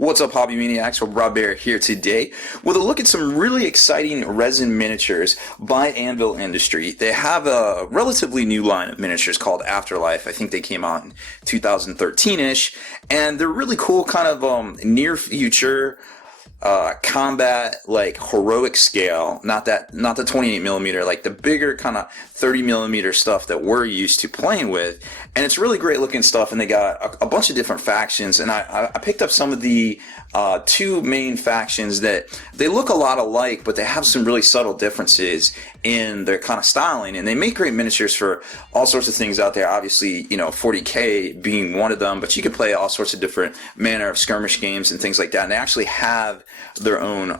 What's up, Hobby Maniacs? Rob Bear here today with a look at some really exciting resin miniatures by Anvil Industry. They have a relatively new line of miniatures called Afterlife. I think they came out in 2013-ish, and they're really cool, kind of near future combat, like heroic scale, not the 28mm, like the bigger kind of 30mm stuff that we're used to playing with. And it's really great looking stuff, and they got a bunch of different factions, and I picked up some of the two main factions that they look a lot alike, but they have some really subtle differences in their kind of styling, and they make great miniatures for all sorts of things out there. Obviously, 40K being one of them, but you could play all sorts of different manner of skirmish games and things like that, and they actually have their own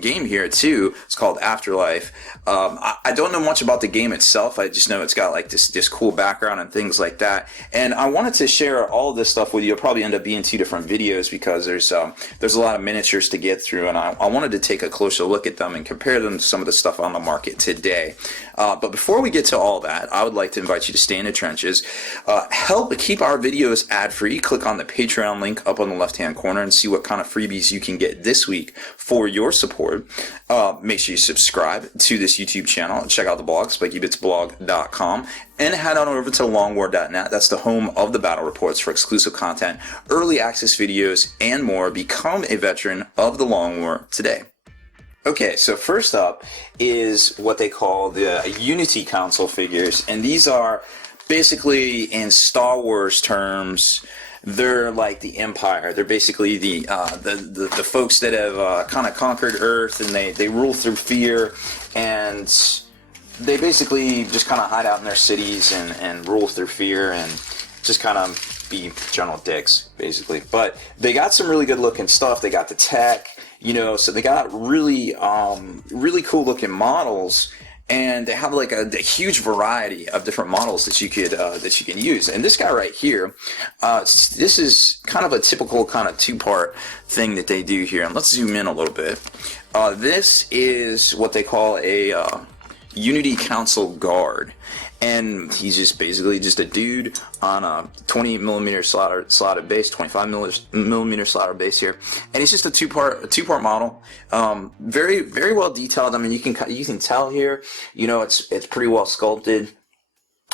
game here too. It's called Afterlife. I don't know much about the game itself. I just know it's got like this cool background and things like that. And I wanted to share all of this stuff with you. It'll probably end up being two different videos because there's a lot of miniatures to get through, and I wanted to take a closer look at them and compare them to some of the stuff on the market today. But before we get to all that, I would like to invite you to stay in the trenches. Help keep our videos ad-free. Click on the Patreon link up on the left-hand corner and see what kind of freebies you can get this week for your support. Make sure you subscribe to this YouTube channel and check out the blog, spikebitsblog.com, and head on over to longwar.net. That's the home of the battle reports for exclusive content, early access videos, and more. Become a veteran of the Long War today. Okay, so first up is what they call the Unity Council figures, and these are basically, in Star Wars terms, they're like the Empire. They're basically the folks that have kind of conquered Earth, and they rule through fear, and they basically just kind of hide out in their cities and rule through fear and just kind of be general dicks, basically. But they got some really good looking stuff. They got the tech, so they got really cool looking models. And they have like a huge variety of different models that you can use. And this guy right here, this is kind of a typical kind of two-part thing that they do here. And let's zoom in a little bit. This is what they call a Unity Council Guard. And he's just basically just a dude on a 28mm slotted base, 25mm slotted base here, and he's just a two-part model. Very very well detailed. I mean, you can tell here, it's pretty well sculpted.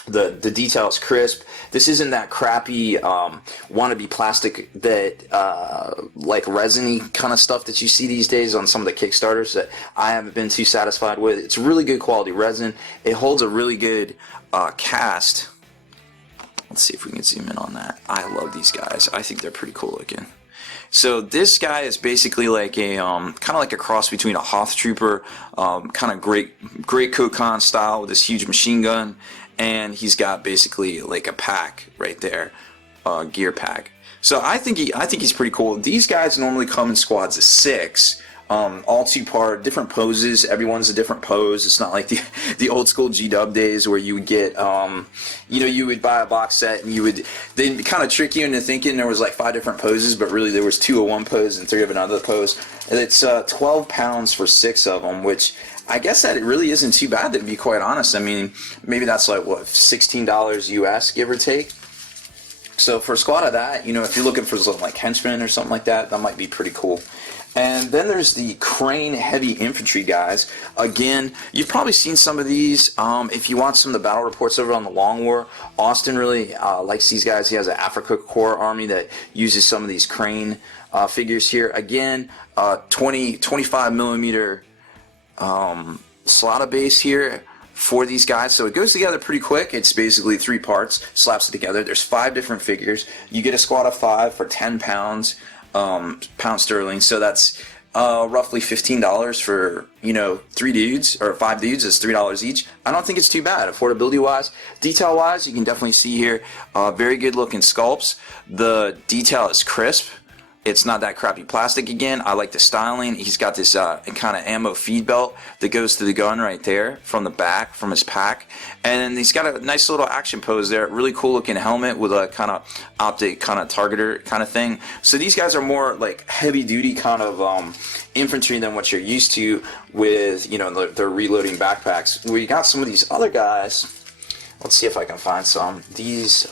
The detail is crisp. This isn't that crappy wannabe plastic that like resiny kind of stuff that you see these days on some of the Kickstarters that I haven't been too satisfied with. It's really good quality resin. It holds a really good cast. Let's see if we can zoom in on that. I love these guys. I think they're pretty cool looking. So this guy is basically like a kind of like a cross between a Hoth Trooper, kind of great Coat Con style with this huge machine gun. And he's got basically like a pack right there, gear pack. So I think he's pretty cool. These guys normally come in squads of 6, all two-part, different poses. Everyone's a different pose. It's not like the old school G-Dub days where you would get, you would buy a box set and they'd kind of trick you into thinking there was like 5 different poses, but really there was 2 of one pose and 3 of another pose. And it's 12 pounds for 6 of them, which I guess that it really isn't too bad, to be quite honest. I mean, maybe that's like, what, $16 US, give or take? So for a squad of that, if you're looking for something like henchmen or something like that, that might be pretty cool. And then there's the Crane Heavy Infantry guys. Again, you've probably seen some of these. If you watch some of the battle reports over on the Long War, Austin really likes these guys. He has an Africa Corps army that uses some of these Crane figures here. Again, 25mm slotted base here for these guys, so it goes together pretty quick. It's basically 3 parts, slaps it together. There's 5 different figures. You get a squad of 5 for 10 pounds sterling, so that's roughly $15 for 3 dudes, or 5 dudes is $3 each. I don't think it's too bad affordability wise. Detail wise, you can definitely see here very good looking sculpts. The detail is crisp. It's not that crappy plastic again. I like the styling. He's got this kind of ammo feed belt that goes to the gun right there from the back, from his pack. And then he's got a nice little action pose there. Really cool looking helmet with a kind of optic kind of targeter kind of thing. So these guys are more like heavy duty kind of infantry than what you're used to with, their reloading backpacks. We got some of these other guys. Let's see if I can find some. These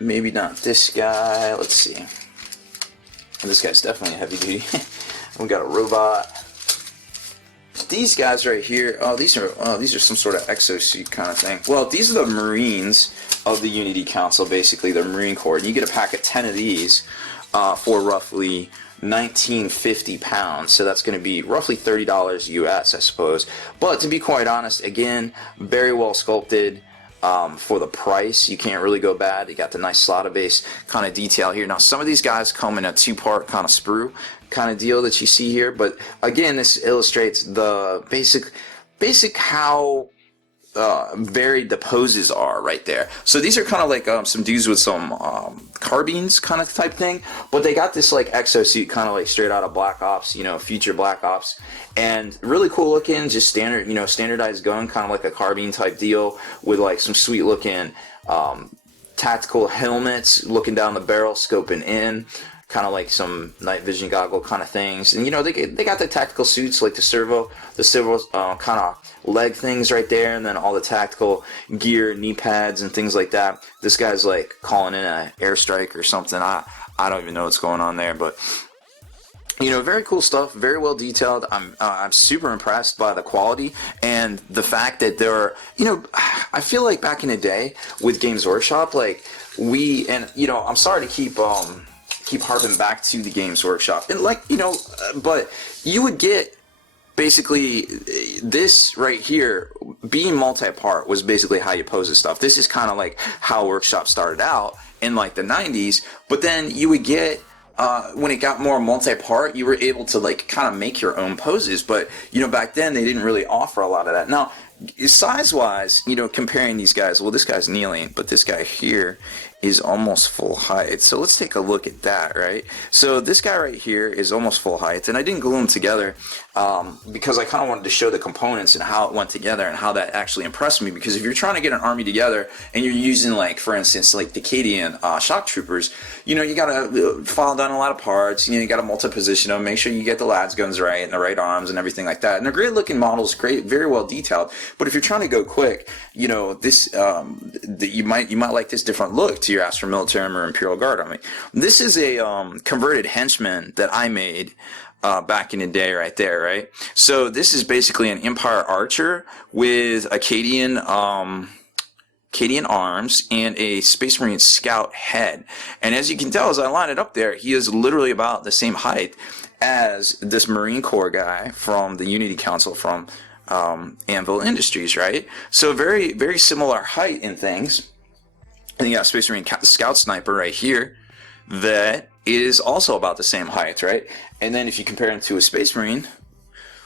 maybe not this guy. Let's see. This guy's definitely heavy duty. We got a robot. These guys right here, these are some sort of exosuit kind of thing. Well, these are the Marines of the Unity Council, basically the Marine Corps. And you get a pack of 10 of these for roughly 1950 pounds. So that's going to be roughly $30 US, I suppose. But to be quite honest, again, very well sculpted. For the price, you can't really go bad. You got the nice slaughter base kind of detail here. Now, some of these guys come in a two-part kind of sprue kind of deal that you see here, but again, this illustrates the basic how varied the poses are right there. So these are kind of like some dudes with some carbines kind of type thing, but they got this like exosuit kind of like straight out of Black Ops, you know, future Black Ops, and really cool looking, just standard, you know, standardized gun, kind of like a carbine type deal with like some sweet looking tactical helmets, looking down the barrel, scoping in, kind of like some night vision goggle kind of things. And you know, they got the tactical suits, like the servo kind of leg things right there, and then all the tactical gear, knee pads and things like that. This guy's like calling in an airstrike or something. I don't even know what's going on there, but you know, very cool stuff, very well detailed. I'm super impressed by the quality and the fact that there are, you know, I feel like back in the day with Games Workshop, like and you know, I'm sorry to keep harping back to the Games Workshop, and like, you know, but you would get basically this right here being multi-part was basically how you pose this stuff. This is kind of like how Workshop started out in like the 90s, but then you would get when it got more multi-part, you were able to like kind of make your own poses, but you know, back then they didn't really offer a lot of that. Now, size-wise, you know, comparing these guys, well, this guy's kneeling, but this guy here is almost full height. So let's take a look at that, right? So this guy right here is almost full height, and I didn't glue them together because I kind of wanted to show the components and how it went together and how that actually impressed me. Because if you're trying to get an army together and you're using, like, for instance, like the Acadian shock troopers, you know, you gotta file down a lot of parts, you know, you gotta multi-position them, make sure you get the lads guns right and the right arms and everything like that. And they're great looking models, great, very well detailed. But if you're trying to go quick, you know, this you might like this different look to your Astra Militarum or Imperial Guard army. This is a converted henchman that I made back in the day right there, right? So this is basically an Empire Archer with Acadian arms and a Space Marine Scout head. And as you can tell, as I line it up there, he is literally about the same height as this Marine Corps guy from the Unity Council from Anvil Industries, right? So very, very similar height in things. And you got Space Marine Scout Sniper right here that is also about the same height, right? And then if you compare him to a Space Marine,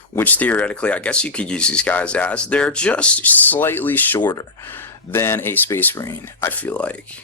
which theoretically I guess you could use these guys as, they're just slightly shorter than a Space Marine, I feel like.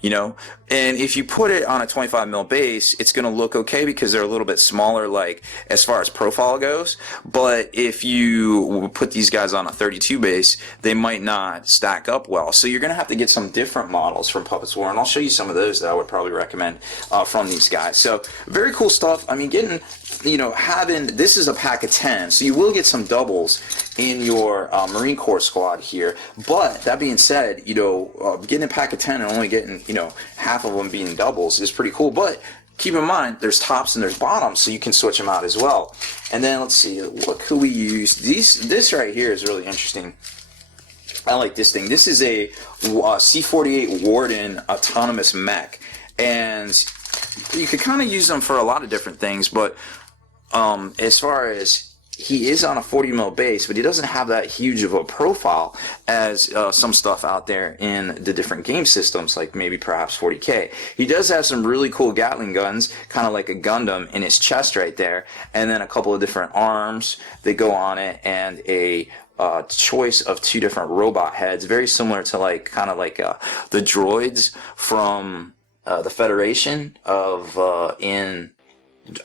You know, and if you put it on a 25mm base, it's going to look okay because they're a little bit smaller, like as far as profile goes. But if you put these guys on a 32 base, they might not stack up well. So you're going to have to get some different models from Puppets War, and I'll show you some of those that I would probably recommend from these guys. So very cool stuff. I mean, getting, you know, having, this is a pack of 10, so you will get some doubles in your Marine Corps squad here. But that being said, you know, getting a pack of 10 and only getting, you know, half of them being doubles is pretty cool. But keep in mind, there's tops and there's bottoms, so you can switch them out as well. And then let's see, what could we use? This right here is really interesting. I like this thing. This is a C-48 Warden autonomous mech, and you could kind of use them for a lot of different things. But as far as, he is on a 40mm base, but he doesn't have that huge of a profile as some stuff out there in the different game systems, like maybe perhaps 40K. He does have some really cool Gatling guns, kind of like a Gundam, in his chest right there, and then a couple of different arms that go on it, and a choice of 2 different robot heads, very similar to like kind of like the droids from the Federation of in,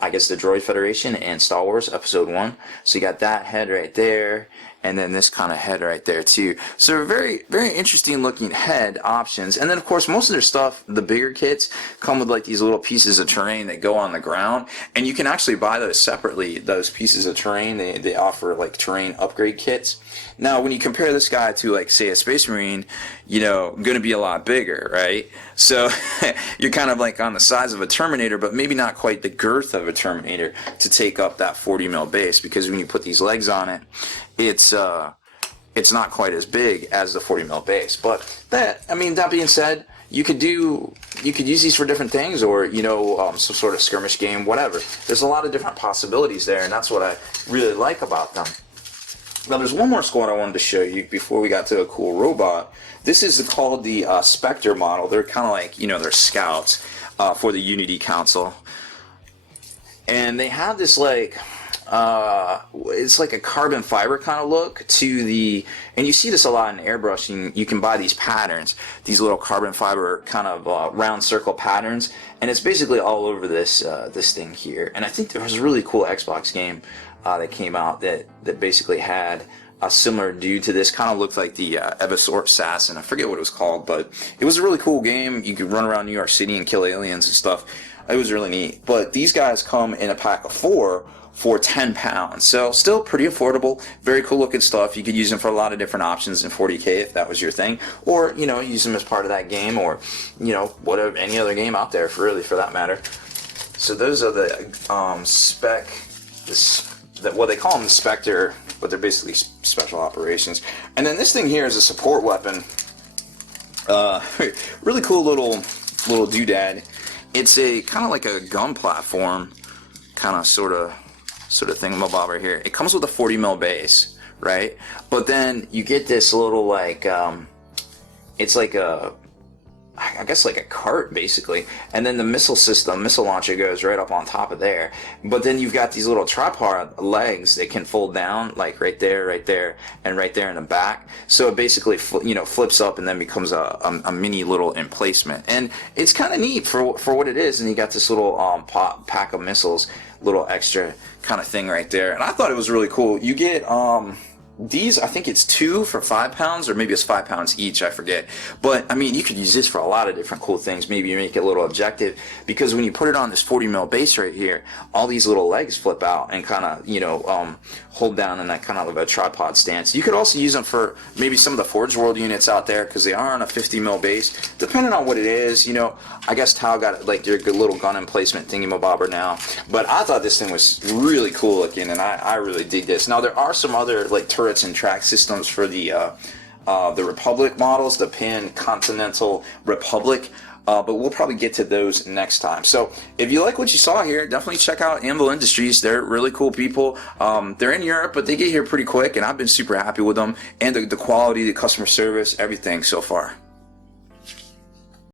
I guess, the Droid Federation and Star Wars Episode 1. So you got that head right there, and then this kind of head right there too. So very, very interesting looking head options. And then of course most of their stuff, the bigger kits, come with like these little pieces of terrain that go on the ground, and you can actually buy those separately, those pieces of terrain. They offer like terrain upgrade kits. Now when you compare this guy to like say a Space Marine, you know, going to be a lot bigger, right? So you're kind of like on the size of a Terminator, but maybe not quite the girth of a Terminator to take up that 40 mil base, because when you put these legs on it, it's not quite as big as the 40 mil base. But that being said, you could use these for different things, or you know, some sort of skirmish game, whatever. There's a lot of different possibilities there, and that's what I really like about them. Now there's one more squad I wanted to show you before we got to a cool robot. This is called the Spectre model. They're kind of like, you know, they're scouts for the Unity Council, and they have this like it's like a carbon fiber kind of look to the, and you see this a lot in airbrushing. You can buy these patterns, these little carbon fiber kind of round circle patterns, and it's basically all over this this thing here. And I think there was a really cool Xbox game that came out that basically had a similar dude to this. Kind of looked like the Evisort Assassin. I forget what it was called, but it was a really cool game. You could run around New York City and kill aliens and stuff. It was really neat. But these guys come in a pack of 4 for £10. So still pretty affordable. Very cool looking stuff. You could use them for a lot of different options in 40K if that was your thing, or you know, use them as part of that game, or you know, whatever, any other game out there for that matter. So those are the well, they call them Spectre, but they're basically special operations. And then this thing here is a support weapon. Really cool little doodad. It's a kind of like a gun platform, kind of sort of thingamabob right here. It comes with a 40 mil base, right? But then you get this little like it's like a, I guess like a cart basically, and then the missile launcher goes right up on top of there. But then you've got these little tripod legs that can fold down, like right there, and right there in the back. So it basically flips up and then becomes a mini little emplacement, and it's kind of neat for what it is. And you got this little pack of missiles, little extra kind of thing right there, and I thought it was really cool. You get these, I think it's 2 for £5, or maybe it's £5 each, I forget. But I mean, you could use this for a lot of different cool things. Maybe you make it a little objective, because when you put it on this 40 mil base right here, all these little legs flip out and kind of, you know, hold down in that kind of a tripod stance. You could also use them for maybe some of the Forge World units out there, because they are on a 50 mil base, depending on what it is. You know, I guess Tau got like their good little gun emplacement thingy-mabobber now. But I thought this thing was really cool looking, and I really dig this. Now there are some other like turrets and track systems for the Republic models, the Pan-Continental Republic, but we'll probably get to those next time. So if you like what you saw here, definitely check out Anvil Industries. They're really cool people. They're in Europe, but they get here pretty quick, and I've been super happy with them, and the quality, the customer service, everything so far.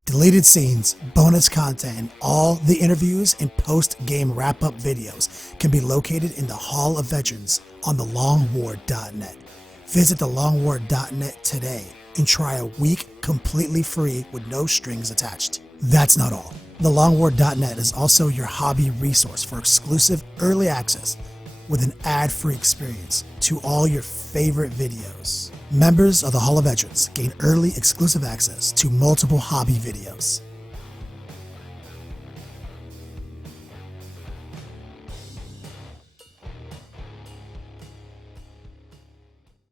Deleted scenes, bonus content, and all the interviews and post-game wrap-up videos can be located in the Hall of Veterans on thelongwar.net. Visit thelongwar.net today and try a week completely free with no strings attached. That's not all. Thelongwar.net is also your hobby resource for exclusive early access with an ad-free experience to all your favorite videos. Members of the Hall of Veterans gain early exclusive access to multiple hobby videos,